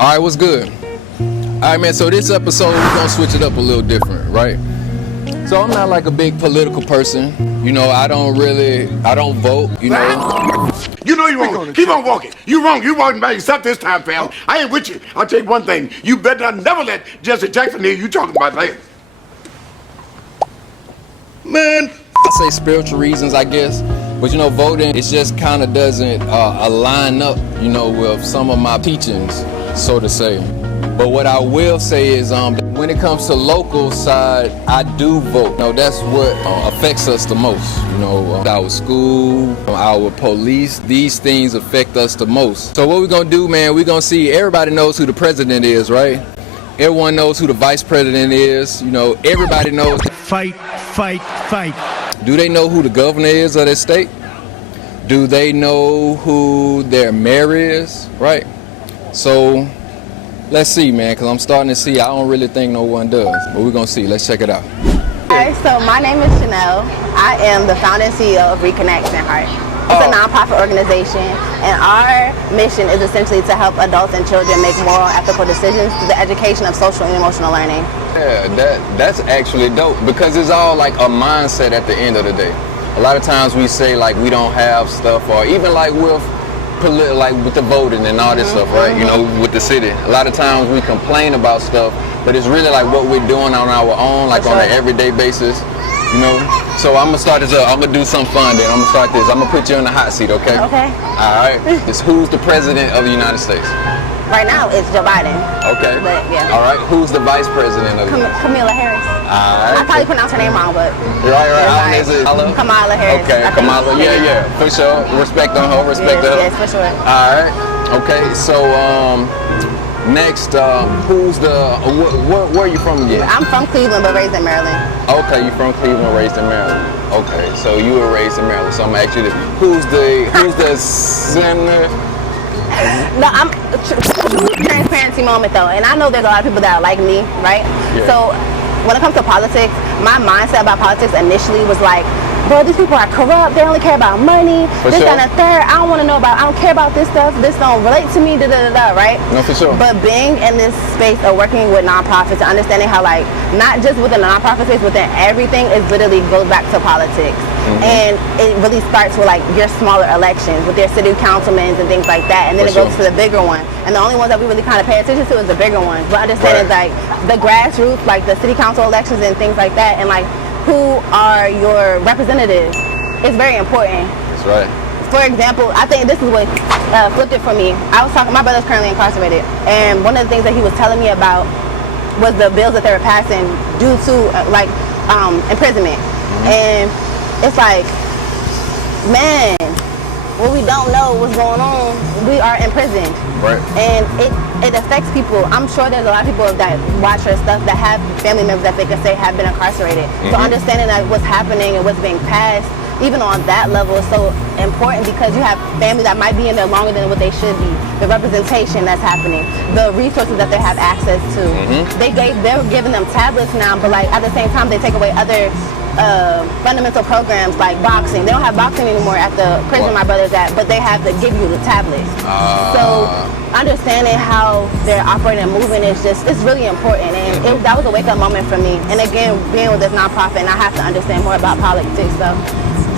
All right, what's good? All right, man, so this episode, we're going to switch it up a little different, right? So I'm not like a big political person. You know, I don't vote, you know. You know you're wrong. Keep on walking. You wrong. You walking by yourself this time, pal. I ain't with you. I'll tell you one thing. You better never let Jesse Jackson hear you talking about that. Man, I say spiritual reasons, I guess. But, you know, voting, it just kind of doesn't align up, you know, with some of my teachings, so to say. But what I will say is when it comes to local side, I do vote. You know, that's what affects us the most. You know, our school, our police, these things affect us the most. So what we're going to do, man, we're going to see, everybody knows who the president is, right? Everyone knows who the vice president is. You know, everybody knows. Fight, fight, fight. Do they know who the governor is of their state? Do they know who their mayor is, right? So let's see, man, because I'm starting to see, I don't really think no one does. But we're going to see. Let's check it out. Hi, so my name is Chanel. I am the founder and CEO of Reconnection Heart. It's a nonprofit organization, and our mission is essentially to help adults and children make moral, ethical decisions through the education of social and emotional learning. Yeah, that's actually dope, because it's all like a mindset at the end of the day. A lot of times we say like we don't have stuff, or even like with the voting and all this stuff, right? You know, with the city. A lot of times we complain about stuff, but it's really like what we're doing on our own, like on an everyday basis, you know? So I'm gonna start this up. I'm gonna do something fun then. I'm gonna start this. I'm gonna put you in the hot seat, okay? Okay. All right. It's who's the president of the United States? Right now, it's Joe Biden. Okay. But yeah. All right. Who's the vice president of the Kamala Harris. All right. I probably pronounced her name wrong, but Right. Is it Kamala Harris. Okay, Kamala. Yeah, for sure. Respect on her. Respect her. Yes, for sure. All right. Okay. So next, who's the? Where are you from again? I'm from Cleveland, but raised in Maryland. Okay, you from Cleveland, raised in Maryland. Okay, so you were raised in Maryland. So I'm gonna ask you this: who's the senator? No, I'm transparency moment though, and I know there's a lot of people that are like me, right? Yeah. So when it comes to politics, my mindset about politics initially was like, bro, these people are corrupt. They only care about money. For this, sure. that, and the third. I don't want to know about. I don't care about this stuff. This don't relate to me. Right? No, for sure. But being in this space of working with nonprofits and understanding how, like, not just within the nonprofit space, within everything, it literally goes back to politics. And it really starts with like your smaller elections, with their city councilmen and things like that, and then it goes to the bigger one. And the only ones that we really kind of pay attention to is the bigger ones. But understanding like the grassroots, like the city council elections and things like that, and like who are your representatives is very important. That's right. For example, I think this is what flipped it for me. I was talking, my brother's currently incarcerated, and one of the things that he was telling me about was the bills that they were passing due to imprisonment. And it's like, man, when we don't know what's going on, we are imprisoned. Right. And it affects people. I'm sure there's a lot of people that watch our stuff that have family members that they can say have been incarcerated. So understanding that what's happening and what's being passed, even on that level, is so important, because you have family that might be in there longer than what they should be. The representation that's happening, the resources that they have access to. They're giving them tablets now, but like at the same time they take away other fundamental programs like boxing. They don't have boxing anymore at the prison my brother's at, but they have to give you the tablets. So understanding how they're operating and moving is it's really important, and that was a wake-up moment for me. And again, being with this nonprofit, and I have to understand more about politics, so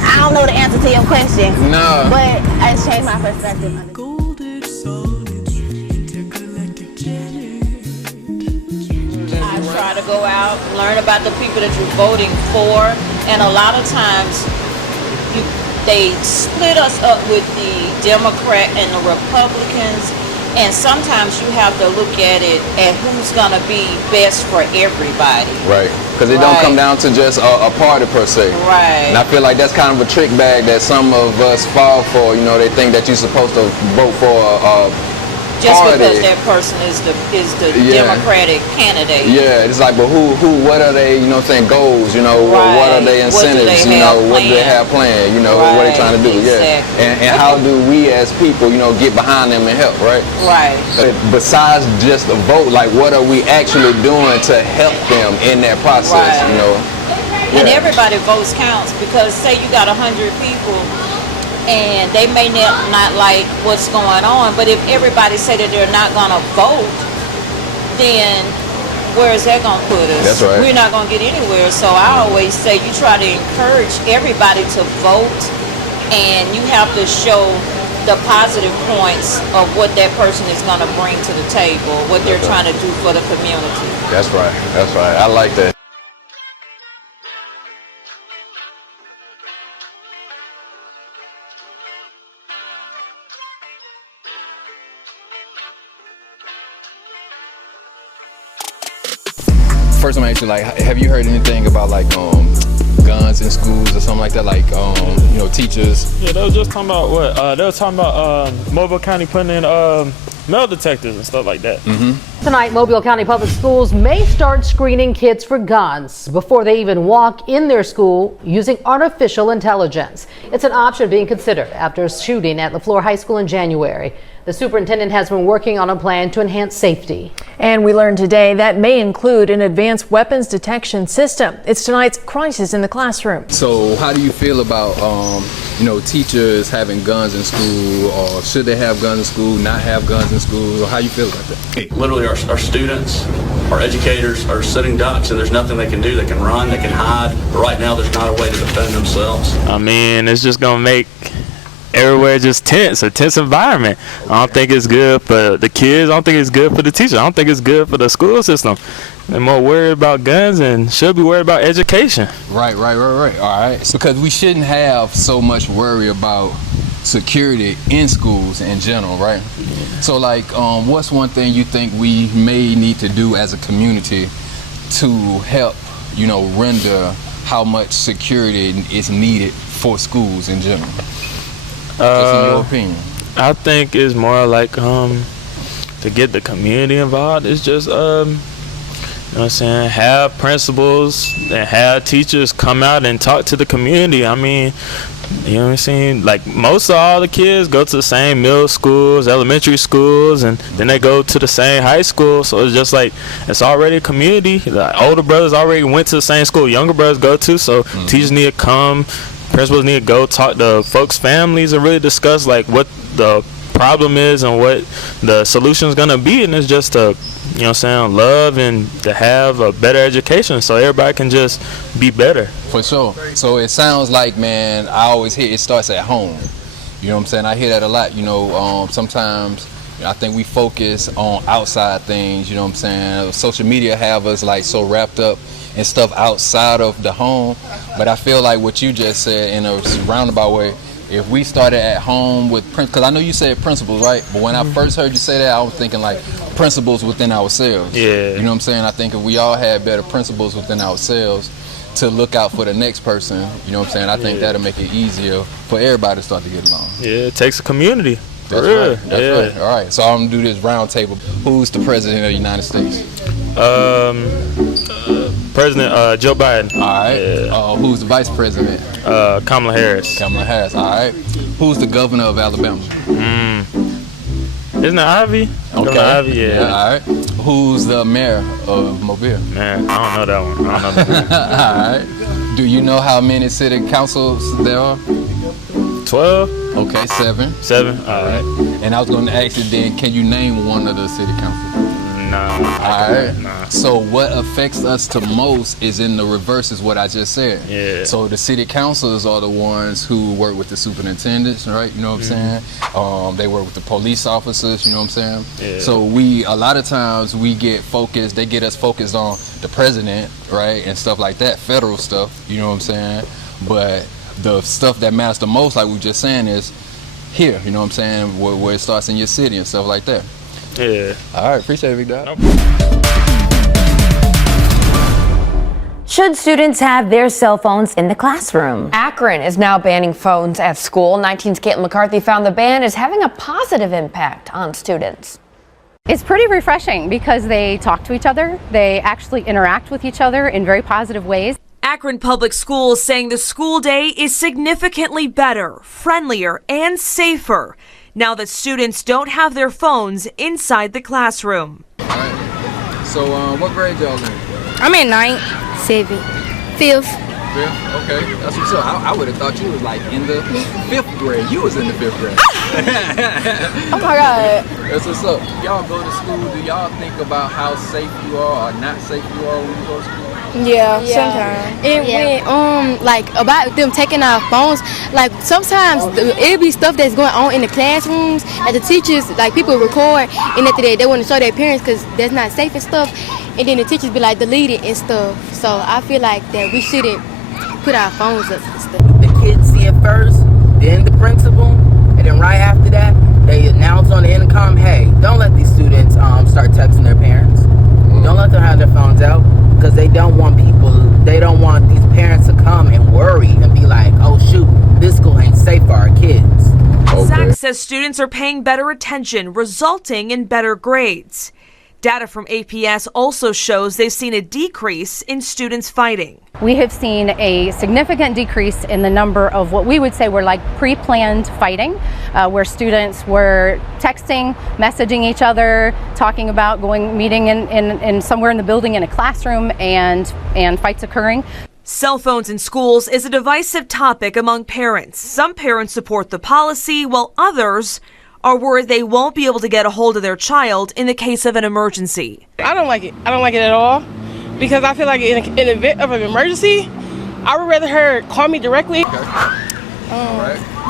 I don't know the answer to your question, but it's changed my perspective. Try to go out, learn about the people that you're voting for, and a lot of times they split us up with the Democrat and the Republicans, and sometimes you have to look at it at who's going to be best for everybody. Right, because it don't come down to just a party per se. Right. And I feel like that's kind of a trick bag that some of us fall for. You know, they think that you're supposed to vote for a just party. Because that person is the Democratic candidate. Yeah, it's like, but what are they, you know what I'm saying, goals, you know, what are they incentives, you know, what do they have planned, you know, what are they trying to do, and how do we as people, you know, get behind them and help, right? Right. But besides just the vote, like what are we actually doing to help them in that process, you know? And everybody votes counts, because say you got 100 people, and they may not like what's going on, but if everybody say that they're not going to vote, then where is that going to put us? That's right. We're not going to get anywhere. So I always say you try to encourage everybody to vote, and you have to show the positive points of what that person is going to bring to the table, what they're trying to do for the community. That's right. That's right. I like that. First, I'm actually like, have you heard anything about like guns in schools or something like that? Like teachers. Yeah, they were just talking about what? They were talking about Mobile County putting in metal detectors and stuff like that. Tonight, Mobile County Public Schools may start screening kids for guns before they even walk in their school using artificial intelligence. It's an option being considered after a shooting at LaFleur High School in January. The superintendent has been working on a plan to enhance safety. And we learned today that may include an advanced weapons detection system. It's tonight's Crisis in the Classroom. So how do you feel about teachers having guns in school, or should they have guns in school, not have guns in school? Or how you feel about that? Literally our students, our educators are sitting ducks, and there's nothing they can do. They can run, they can hide, but right now there's not a way to defend themselves. I mean, it's just gonna make everywhere just tense, a tense environment. I don't think it's good for the kids. I don't think it's good for the teachers. I don't think it's good for the school system. They're more worried about guns and should be worried about education. Right. All right. Because we shouldn't have so much worry about security in schools in general, right? So like, what's one thing you think we may need to do as a community to help, render how much security is needed for schools in general? Just in your opinion. I think it's more like to get the community involved. It's just have principals and have teachers come out and talk to the community. I mean, you know what I'm saying? Like most of all the kids go to the same middle schools, elementary schools, and then they go to the same high school. So it's just like it's already a community. The older brothers already went to the same school. Younger brothers go to. So teachers need to come. Principals need to go talk to folks' families and really discuss like what the problem is and what the solution is gonna be, and it's just to love and to have a better education so everybody can just be better. For sure. So it sounds like, man, I always hear it starts at home. You know what I'm saying? I hear that a lot. Sometimes I think we focus on outside things. You know what I'm saying? Social media have us like so wrapped up and stuff outside of the home, but I feel like what you just said in a roundabout way, if we started at home with because I know you said principles, right? But when I first heard you say that, I was thinking like principles within ourselves. Yeah. You know what I'm saying? I think if we all had better principles within ourselves to look out for the next person, you know what I'm saying? I think that'll make it easier for everybody to start to get along. Yeah, it takes a community. That's right. That's right. All right. So I'm gonna do this round table. Who's the president of the United States? President Joe Biden. All right. Who's the vice president? Kamala Harris. Kamala Harris. All right. Who's the governor of Alabama? Isn't it Ivy? Okay. Governor Ivy, yeah. All right. Who's the mayor of Mobile? Man, I don't know that one. I don't know that one. All right. Do you know how many city councils there are? 12. Okay, 7. 7. All right. And I was going to ask you then, can you name one of the city councils? No. All right. Nah. So what affects us the most is in the reverse is what I just said. Yeah. So the city councils are the ones who work with the superintendents, right? You know what I'm saying? They work with the police officers, you know what I'm saying? Yeah. So a lot of times we get focused, they get us focused on the president, right? And stuff like that, federal stuff, you know what I'm saying? But the stuff that matters the most, like we were just saying, is here, you know what I'm saying? Where it starts in your city and stuff like that. Yeah. All right, appreciate it, Big Dog. Should students have their cell phones in the classroom? Akron is now banning phones at school. 19's Caitlin McCarthy found the ban is having a positive impact on students. It's pretty refreshing because they talk to each other. They actually interact with each other in very positive ways. Akron Public Schools saying the school day is significantly better, friendlier, and safer now that students don't have their phones inside the classroom. All right. So what grade y'all in? I'm in 9th, 7th, 5th. Fifth? Okay, that's what's up. I would have thought you was like in the 5th grade. You was in the 5th grade. Oh my God. That's what's up. Y'all go to school, do y'all think about how safe you are or not safe you are when you go to school? Yeah, sometimes. And when like about them taking our phones, like sometimes it'll be stuff that's going on in the classrooms that the teachers, like people record, and after that they want to show their parents because that's not safe and stuff, and then the teachers be like delete it and stuff. So I feel like that we shouldn't put our phones up and stuff. The kids see it first, then the principal, and then right after that they announce on the intercom, hey, don't let these students start texting their parents. Don't let them have their phones out, because they don't want these parents to come and worry and be like, oh shoot, this school ain't safe for our kids. Zach says students are paying better attention, resulting in better grades. Data from APS also shows they've seen a decrease in students fighting. We have seen a significant decrease in the number of what we would say were like pre-planned fighting, where students were texting, messaging each other, talking about meeting in somewhere in the building in a classroom, and fights occurring. Cell phones in schools is a divisive topic among parents. Some parents support the policy, while others are worried they won't be able to get a hold of their child in the case of an emergency. I don't like it. I don't like it at all, because I feel like in an event of an emergency, I would rather her call me directly.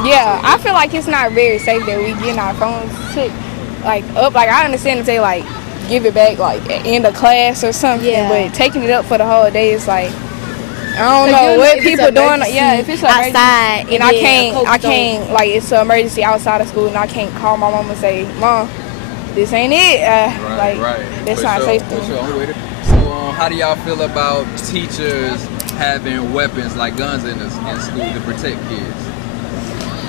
Yeah, I feel like it's not very safe that we getting our phones took up. Like I understand if they like give it back like at end of class or something, but taking it up for the whole day is like, I don't know what people doing. Yeah, if it's outside and I can't like it's an emergency outside of school and I can't call my mom and say, Mom, this ain't it. That's not safe. I'm with it. So how do y'all feel about teachers having weapons like guns in school to protect kids?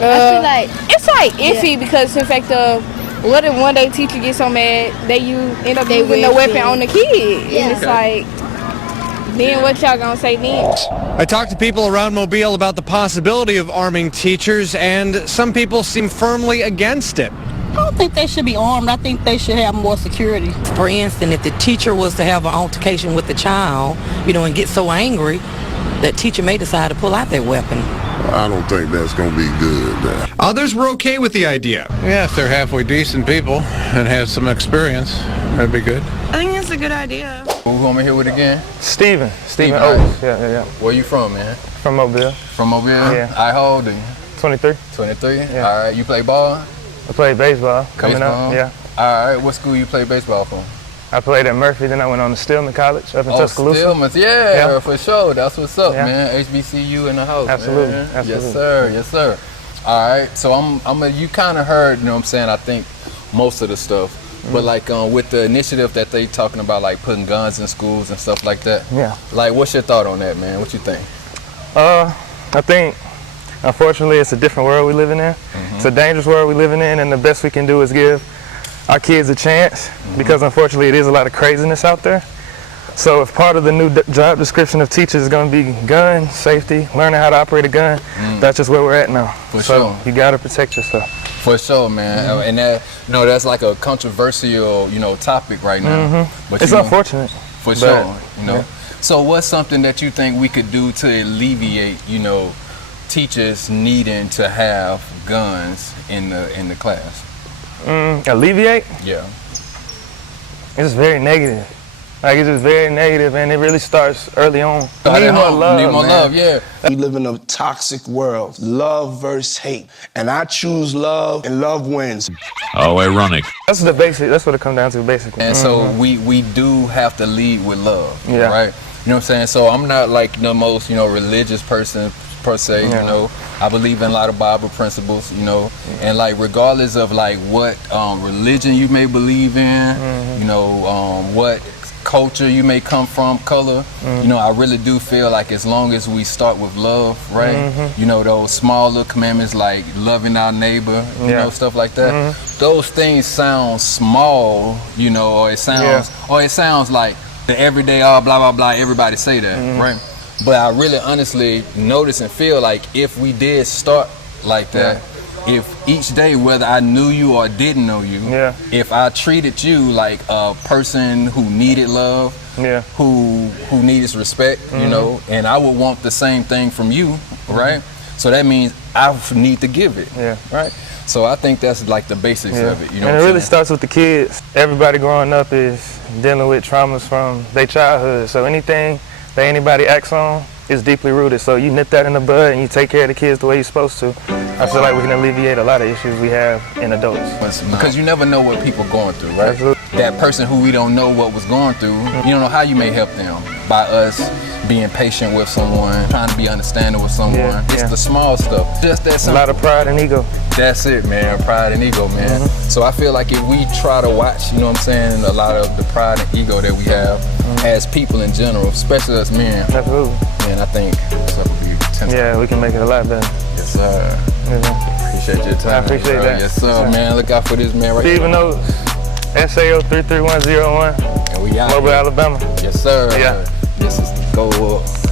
I feel like it's like iffy because in fact what if one day teacher gets so mad that you end up using the weapon on the kid, and it's like, then what y'all gonna say then? I talked to people around Mobile about the possibility of arming teachers, and some people seem firmly against it. I don't think they should be armed. I think they should have more security. For instance, if the teacher was to have an altercation with the child, and get so angry, that teacher may decide to pull out their weapon. I don't think that's going to be good. Others were okay with the idea. Yeah, if they're halfway decent people and have some experience, that'd be good. I think it's a good idea. Who want me here with again? Steven Oates. Yeah. Where you from, man? From Mobile. From Mobile? Yeah. How old are you? 23. 23? Yeah. All right, you play ball? I played baseball coming up, yeah. All right, what school you play baseball from? I played at Murphy, then I went on to Stillman College up in Tuscaloosa. Stillman, yeah, for sure. That's what's up, man. HBCU in the house, Absolutely. man. Absolutely. Yes, sir. All right, so you kind of heard, what I'm saying, I think most of the stuff. But like with the initiative that they talking about, like putting guns in schools and stuff like that. Yeah. Like, what's your thought on that, man? What you think? I think, unfortunately, it's a different world we living in. It's a dangerous world we living in, and the best we can do is give our kids a chance, because unfortunately it is a lot of craziness out there. So if part of the new job description of teachers is going to be gun safety, learning how to operate a gun, that's just where we're at now. For sure. You got to protect yourself. For sure, man. And that, that's like a controversial, topic right now. But it's unfortunate. For sure, So what's something that you think we could do to alleviate, teachers needing to have guns in the class? Alleviate? Yeah. It's very negative. Like, it's just very negative, and it really starts early on. Need more love, yeah. We live in a toxic world. Love versus hate. And I choose love, and love wins. Oh, ironic. That's the basic. That's what it comes down to, basically. And so we do have to lead with love, yeah. Right? You know what I'm saying? So I'm not like the most, religious person per se, I believe in a lot of Bible principles, and like regardless of like what religion you may believe in, what culture you may come from, color, I really do feel like as long as we start with love, right? Those small little commandments like loving our neighbor, stuff like that. Those things sound small, or it sounds like the everyday, blah blah blah, everybody say that, right? But I really honestly notice and feel like if we did start like that, if each day, whether I knew you or didn't know you, if I treated you like a person who needed love, who needs respect, you know, and I would want the same thing from you, right? So that means I need to give it, right? So I think that's like the basics of it, you know. And it really starts with the kids. Everybody growing up is dealing with traumas from their childhood. So anything that anybody acts on is deeply rooted. So you nip that in the bud and you take care of the kids the way you're supposed to. I feel like we can alleviate a lot of issues we have in adults. Because you never know what people are going through, right? Absolutely. That person who we don't know what was going through, you don't know how you may help them by us being patient with someone, trying to be understanding with someone. It's the small stuff. Just that simple. A lot of pride and ego. That's it, man. Pride and ego, man. So I feel like if we try to watch, you know what I'm saying, a lot of the pride and ego that we have as people in general, especially us men. Absolutely. Man, I think that would be 10 times. We can make it a lot better. Yes, sir. Appreciate your time. I appreciate that. Yes, sir, man. Look out for this man right here. Steven Oates, SAO 33101. And we out Mobile, here. Alabama. Yes, sir. Yeah. This is the Go Up.